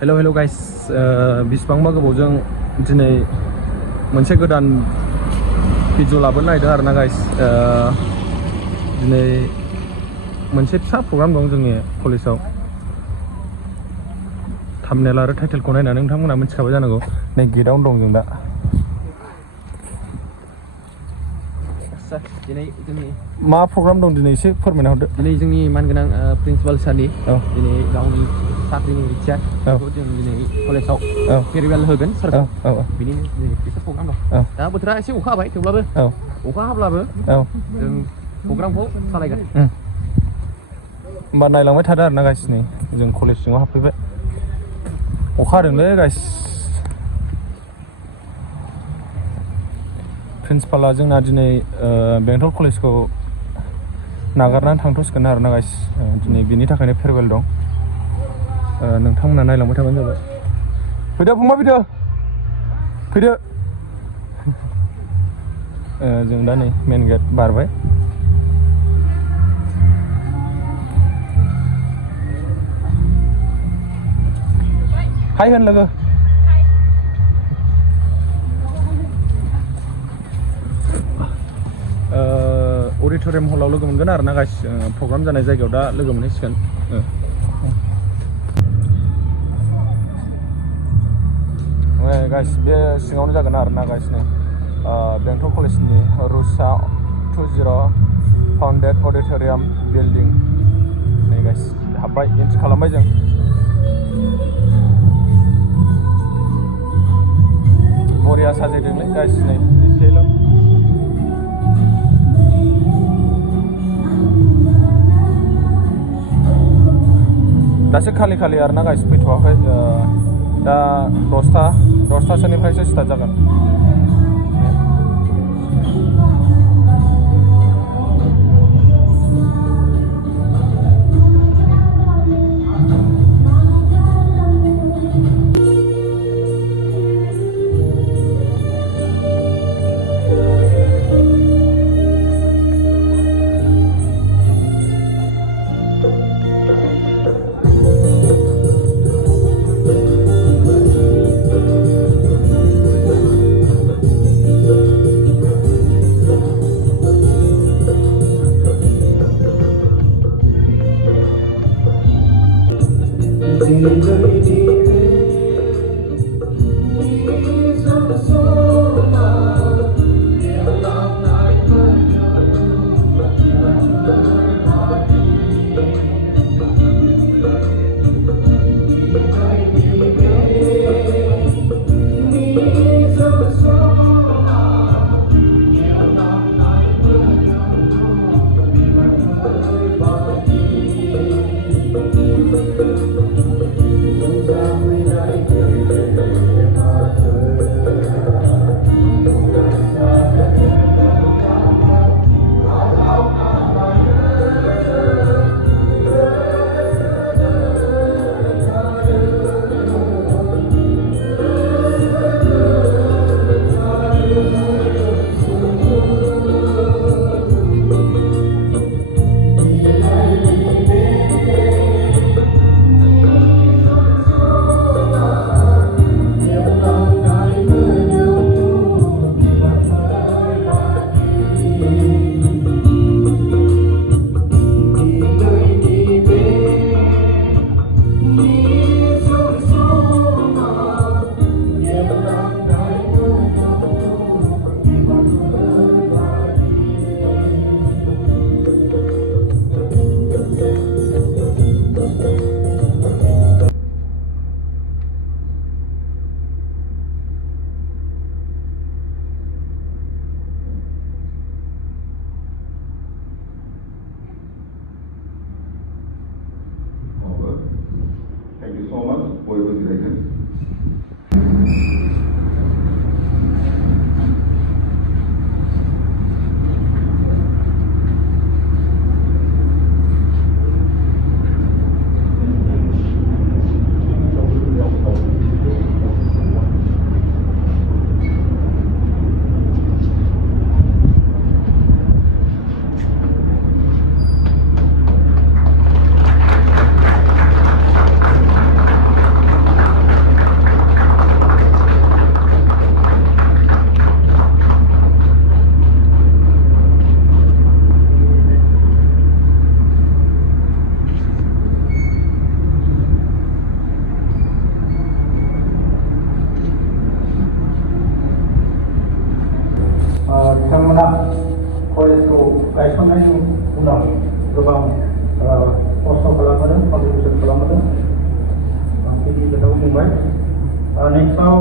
Hello' guys बिसिबांबा गोबावजों दिनै मोनसे गोदान भिडिअ लाबोनो नागिरदों आरोना गाइस। दिनै मोनसे फिसा प्रग्राम दं जोंनि कलेजाव। थाम्बनेल आरो टाइटेलखौ नायनानै नोंथांमोना मिथिखाबाय जानांगौ। नै गेटआवनो दं जों दा। दिनै जोंनि मा प्रग्राम दं दिनै एसे फोरमायना हरदो। दिनै जोंनि मानगोनां प्रिन्सिपाल सारनि दिनै गावनि साख्रिनि रिटायार बेखौ जों दिनै कलेजाव फेरवेल होगोन सारखौ। बिनिनो दिनै फिसा प्रग्राम दं। दा बोथोरा एसे अखा हाबाय थेवब्लाबो अखा हाब्लाबो जों प्रग्रामखौ सालायगोन। होमबा नायलांबाय थादो आरोना गाइस। नै जों कलेज सिङाव हाबफैबाय। अखा हादोंलै गाइस। प्रिन्सिपाला जोंना दिनै बेंटल कलेजखौ नागारनानै थांथ'सिगोन आरोना गाइस। दिनै बिनि थाखायनो फेरवेल दं। नोंथांमोना नायलांबाय थाबानो जाबाय। फैदो फंबाय फैदो फैदो। जों दा नै मेन गेट बारबाय। हाय होन लोगो। अडिट'रियाम हलाव लोगो मोनगोन आरोना गाइस। प्रग्राम जानाय जायगायाव दा लोगो मोनहैसिगोन। गाइस बे सिङावनो जागोन आरोना गाइस। नै बेंटल कलेजनि रुसा 20 फाउन्डेड अडिट'रियाम बिल्डिं। नै गाइस हाबबाय, एन्ट्रि खालामबाय जों। बरिया साजायदोंलै गाइस। नै एसेल' दासो खालि आरोना गाइस, फैथ'वाखै। दा 10थासोनिफ्रायसो स्टार्ट जागोन। बयबो जिरायगोन। गायसननायनि उनाव गोबां खस्थ' खालामबोदों, कन्ट्रिबिउसन खालामबोदों। आं बेनि खोथाखौ बुंबाय। नेक्स्टआव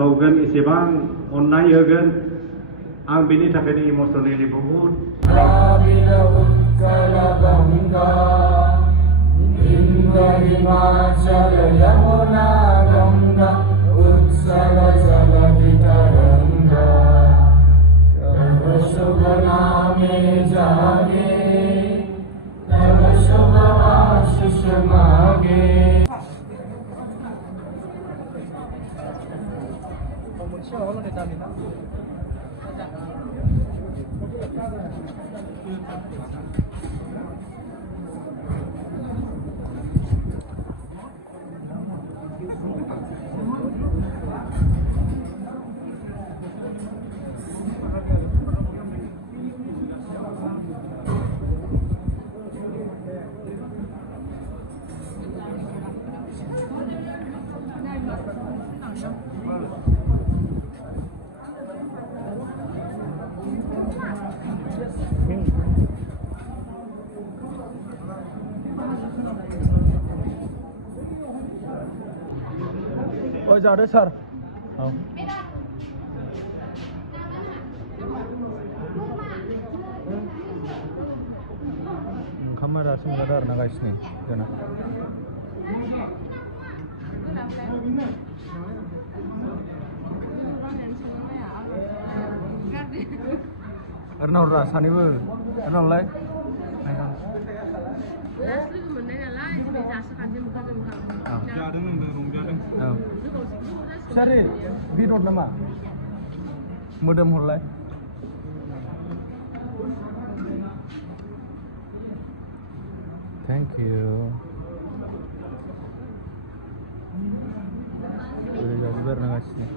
बावगोन एसेबां अननाय होगोन आं बेनि थाखायनो इमसनेलि बहुद जादो सार औ ओंखामा दासो मोनजादों आरोना गायसिनि जोंना ओरैनो हररा सानैबो ओरैनोलाय Sari, bidot nama. Modem hurlai. Thank you. Udah jadi bernagas nih.